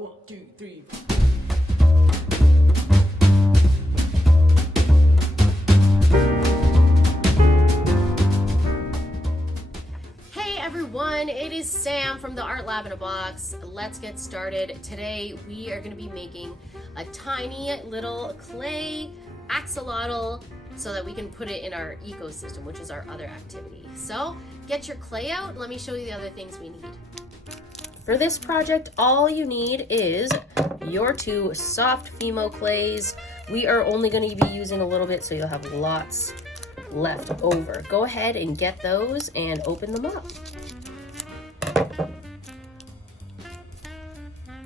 1, 2, 3. Hey everyone, it is Sam from the Art Lab in a Box. Let's get started. Today we are going to be making a tiny little clay axolotl so that we can put it in our ecosystem, which is our other activity. So get your clay out and let me show you the other things we need. For this project, all you need is your 2 soft Fimo clays. We are only going to be using a little bit, so you'll have lots left over. Go ahead and get those and open them up.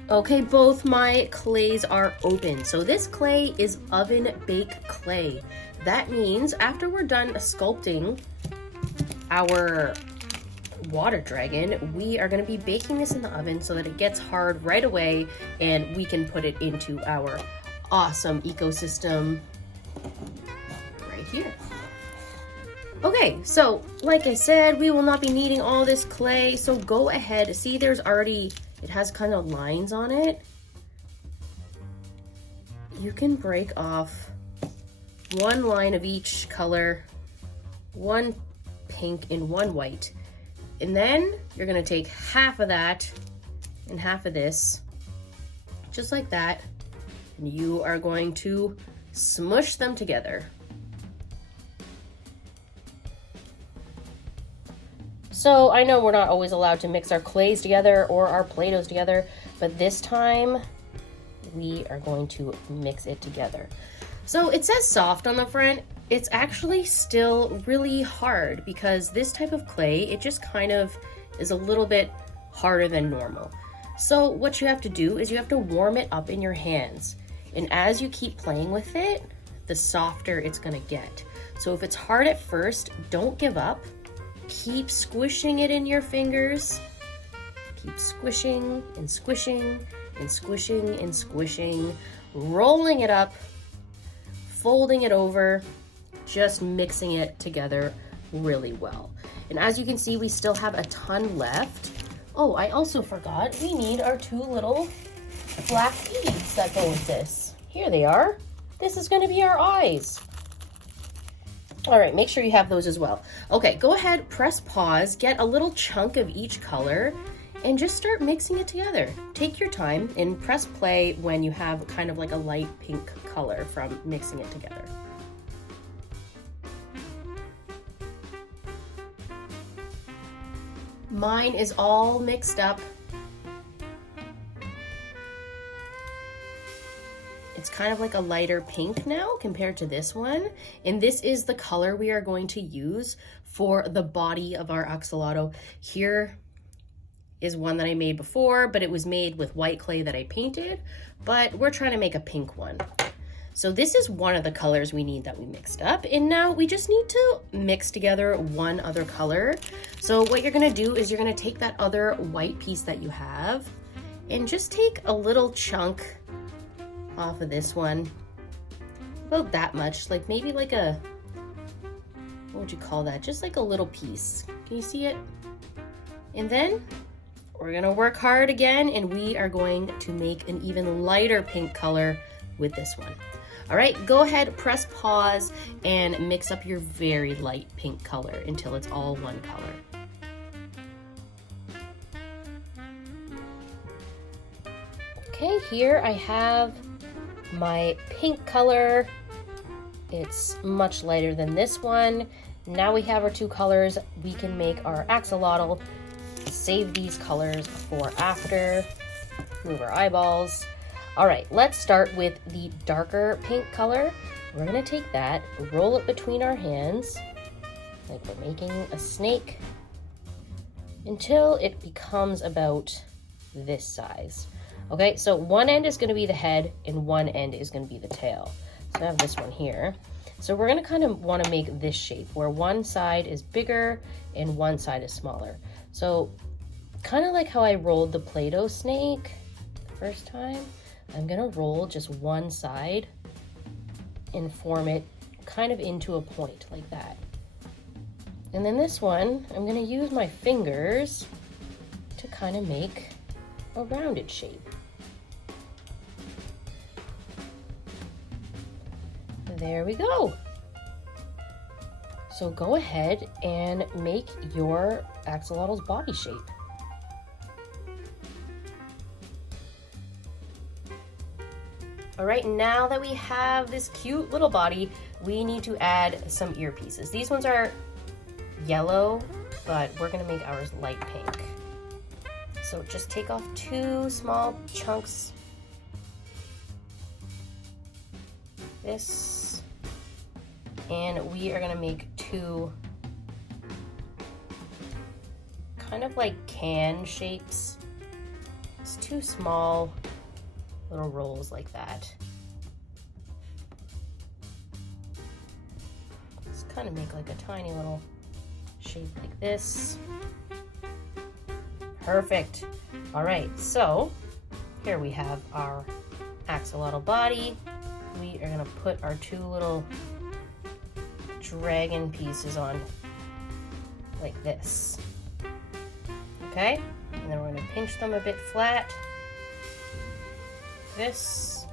Okay, both my clays are open. So this clay is oven bake clay. That means after we're done sculpting our water dragon, we are going to be baking this in the oven so that it gets hard right away and we can put it into our awesome ecosystem right here. Okay, so like I said, we will not be needing all this clay, so go ahead. See, there's already, it has kind of lines on it. You can break off 1 line of each color, 1 pink and 1 white. And then you're gonna take half of that and half of this, just like that. And you are going to smush them together. So I know we're not always allowed to mix our clays together or our Play-Dohs together, but this time we are going to mix it together. So it says soft on the front. It's actually still really hard because this type of clay, it just kind of is a little bit harder than normal. So what you have to do is you have to warm it up in your hands. And as you keep playing with it, the softer it's gonna get. So if it's hard at first, don't give up. Keep squishing it in your fingers. Keep squishing and squishing and squishing and squishing, rolling it up, folding it over, just mixing it together really well. And as you can see, we still have a ton left. Oh, I also forgot, we need our 2 little black beads that go with this. Here they are. This is gonna be our eyes. All right, make sure you have those as well. Okay, go ahead, press pause, get a little chunk of each color, and just start mixing it together. Take your time and press play when you have kind of like a light pink color from mixing it together. Mine is all mixed up. It's kind of like a lighter pink now compared to this one. And this is the color we are going to use for the body of our axolotl. Here is one that I made before, but it was made with white clay that I painted, but we're trying to make a pink one. So this is one of the colors we need that we mixed up. And now we just need to mix together 1 other color. So what you're gonna do is you're gonna take that other white piece that you have and just take a little chunk off of this one, about that much, like maybe like a, what would you call that? Just like a little piece. Can you see it? And then we're gonna work hard again and we are going to make an even lighter pink color with this one. All right, go ahead, press pause and mix up your very light pink color until it's all 1 color. Okay, here I have my pink color. It's much lighter than this one. Now we have our 2 colors. We can make our axolotl. Save these colors for after. Move our eyeballs. All right, let's start with the darker pink color. We're gonna take that, roll it between our hands, like we're making a snake, until it becomes about this size. Okay, so one end is gonna be the head and one end is gonna be the tail. So I have this one here. So we're gonna kind of wanna make this shape where one side is bigger and one side is smaller. So kind of like how I rolled the Play-Doh snake the first time, I'm gonna roll just one side and form it kind of into a point like that. And then this one, I'm gonna use my fingers to kind of make a rounded shape. There we go. So go ahead and make your axolotl's body shape. All right, now that we have this cute little body, we need to add some ear pieces. These ones are yellow, but we're gonna make ours light pink. So just take off 2 small chunks. This, and we are gonna make 2 kind of like can shapes. It's 2 small little rolls like that. Just kind of make like a tiny little shape like this. Perfect. All right, so here we have our axolotl body. We are gonna put our 2 little dragon pieces on like this. Okay, and then we're gonna pinch them a bit flat. This.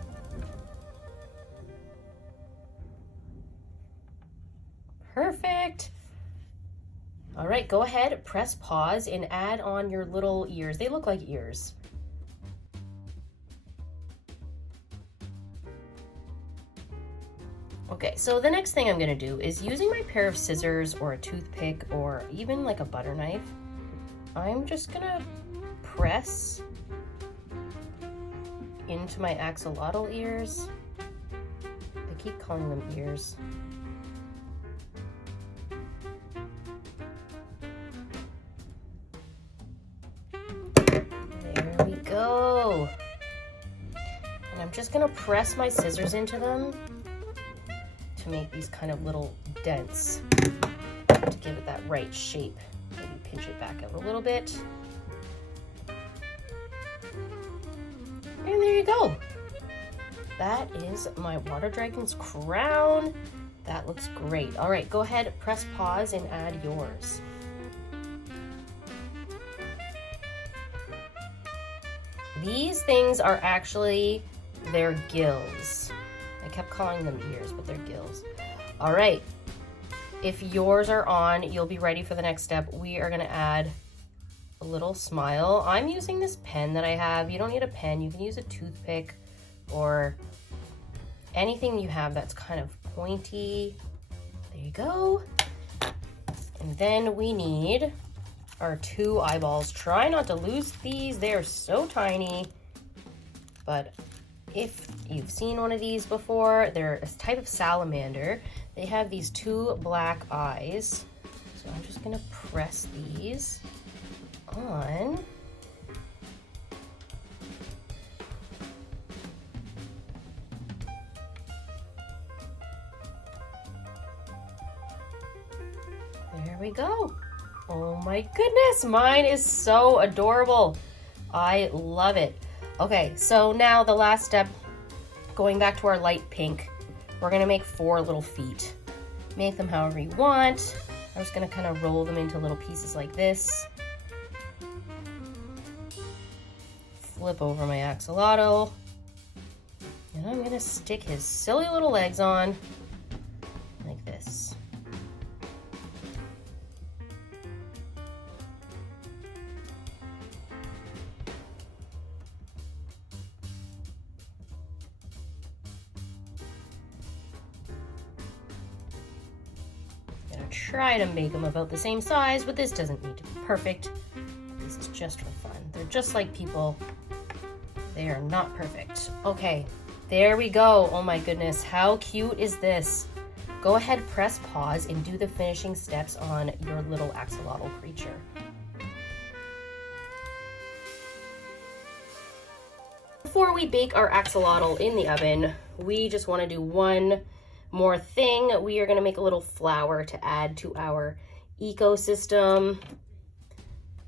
Perfect. All right, go ahead, press pause and add on your little ears. They look like ears. Okay, so the next thing I'm gonna do is using my pair of scissors or a toothpick or even like a butter knife, I'm just gonna press into my axolotl ears. I keep calling them ears. There we go. And I'm just gonna press my scissors into them to make these kind of little dents to give it that right shape. Maybe pinch it back out a little bit. And there you go. That is my water dragon's crown. That looks great. All right, go ahead, press pause and add yours. These things are actually their gills. I kept calling them ears, but they're gills. All right, if yours are on, you'll be ready for the next step. We are gonna add a little smile. I'm using this pen that I have. You don't need a pen. You can use a toothpick or anything you have that's kind of pointy. There you go. And then we need our 2 eyeballs. Try not to lose these. They are so tiny. But if you've seen one of these before, they're a type of salamander. They have these 2 black eyes. So I'm just gonna press these on. There we go. Oh my goodness, mine is so adorable. I love it. Okay, so now the last step, going back to our light pink, we're gonna make 4 little feet. Make them however you want. I'm just gonna kind of roll them into little pieces like this. Flip over my axolotl, and I'm gonna stick his silly little legs on like this. Gonna try to make them about the same size, but this doesn't need to be perfect. This is just for fun. They're just like people. They are not perfect. Okay, there we go. Oh my goodness, how cute is this? Go ahead, press pause, and do the finishing steps on your little axolotl creature. Before we bake our axolotl in the oven, we just want to do one more thing. We are going to make a little flower to add to our ecosystem.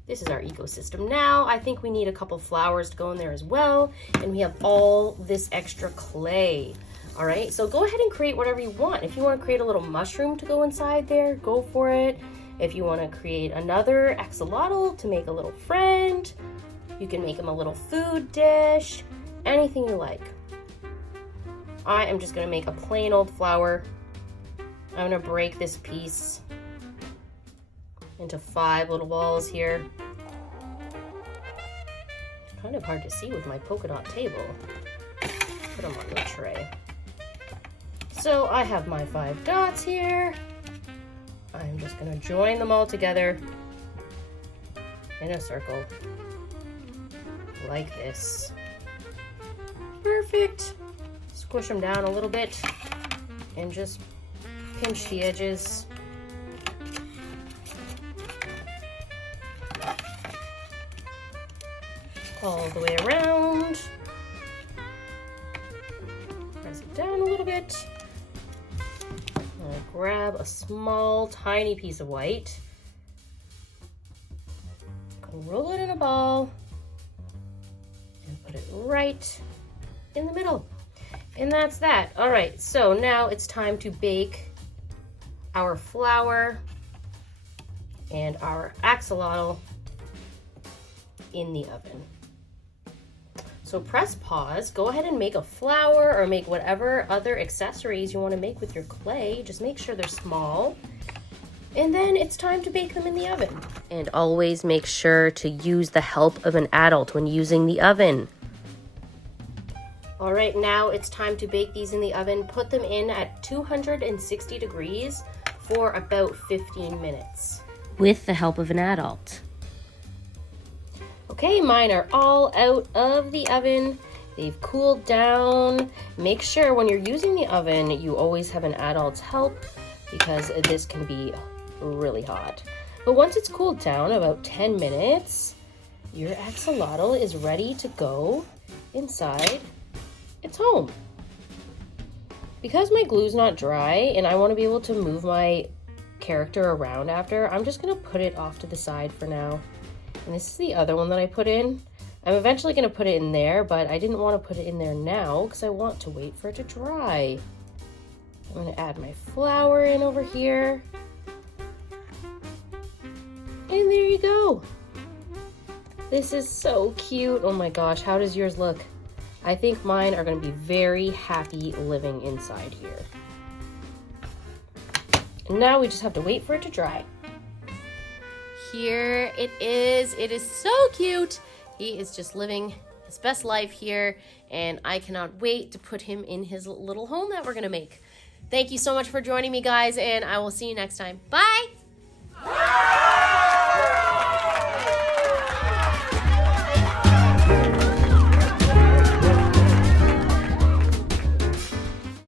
This is our ecosystem now. I think we need a couple flowers to go in there as well. And we have all this extra clay. All right, so go ahead and create whatever you want. If you want to create a little mushroom to go inside there, go for it. If you want to create another axolotl to make a little friend, you can make him a little food dish, anything you like. I am just gonna make a plain old flower. I'm gonna break this piece into 5 little balls here. Kind of hard to see with my polka dot table. Put them on the tray. So I have my 5 dots here. I'm just gonna join them all together in a circle like this. Perfect. Squish them down a little bit and just pinch the edges. All the way around. Press it down a little bit. I'll grab a small, tiny piece of white. Roll it in a ball and put it right in the middle. And that's that. All right, so now it's time to bake our flower and our axolotl in the oven. So press pause, go ahead and make a flower or make whatever other accessories you want to make with your clay. Just make sure they're small. And then it's time to bake them in the oven. And always make sure to use the help of an adult when using the oven. All right, now it's time to bake these in the oven. Put them in at 260 degrees for about 15 minutes. With the help of an adult. Okay, mine are all out of the oven. They've cooled down. Make sure when you're using the oven, you always have an adult's help because this can be really hot. But once it's cooled down, about 10 minutes, your axolotl is ready to go inside its home. Because my glue's not dry and I want to be able to move my character around after, I'm just going to put it off to the side for now. And this is the other one that I put in. I'm eventually going to put it in there, but I didn't want to put it in there now because I want to wait for it to dry. I'm going to add my flower in over here. And there you go. This is so cute. Oh my gosh, how does yours look? I think mine are going to be very happy living inside here. And now we just have to wait for it to dry. Here it is. It is so cute. He is just living his best life here, and I cannot wait to put him in his little home that we're going to make. Thank you so much for joining me, guys, and I will see you next time. Bye!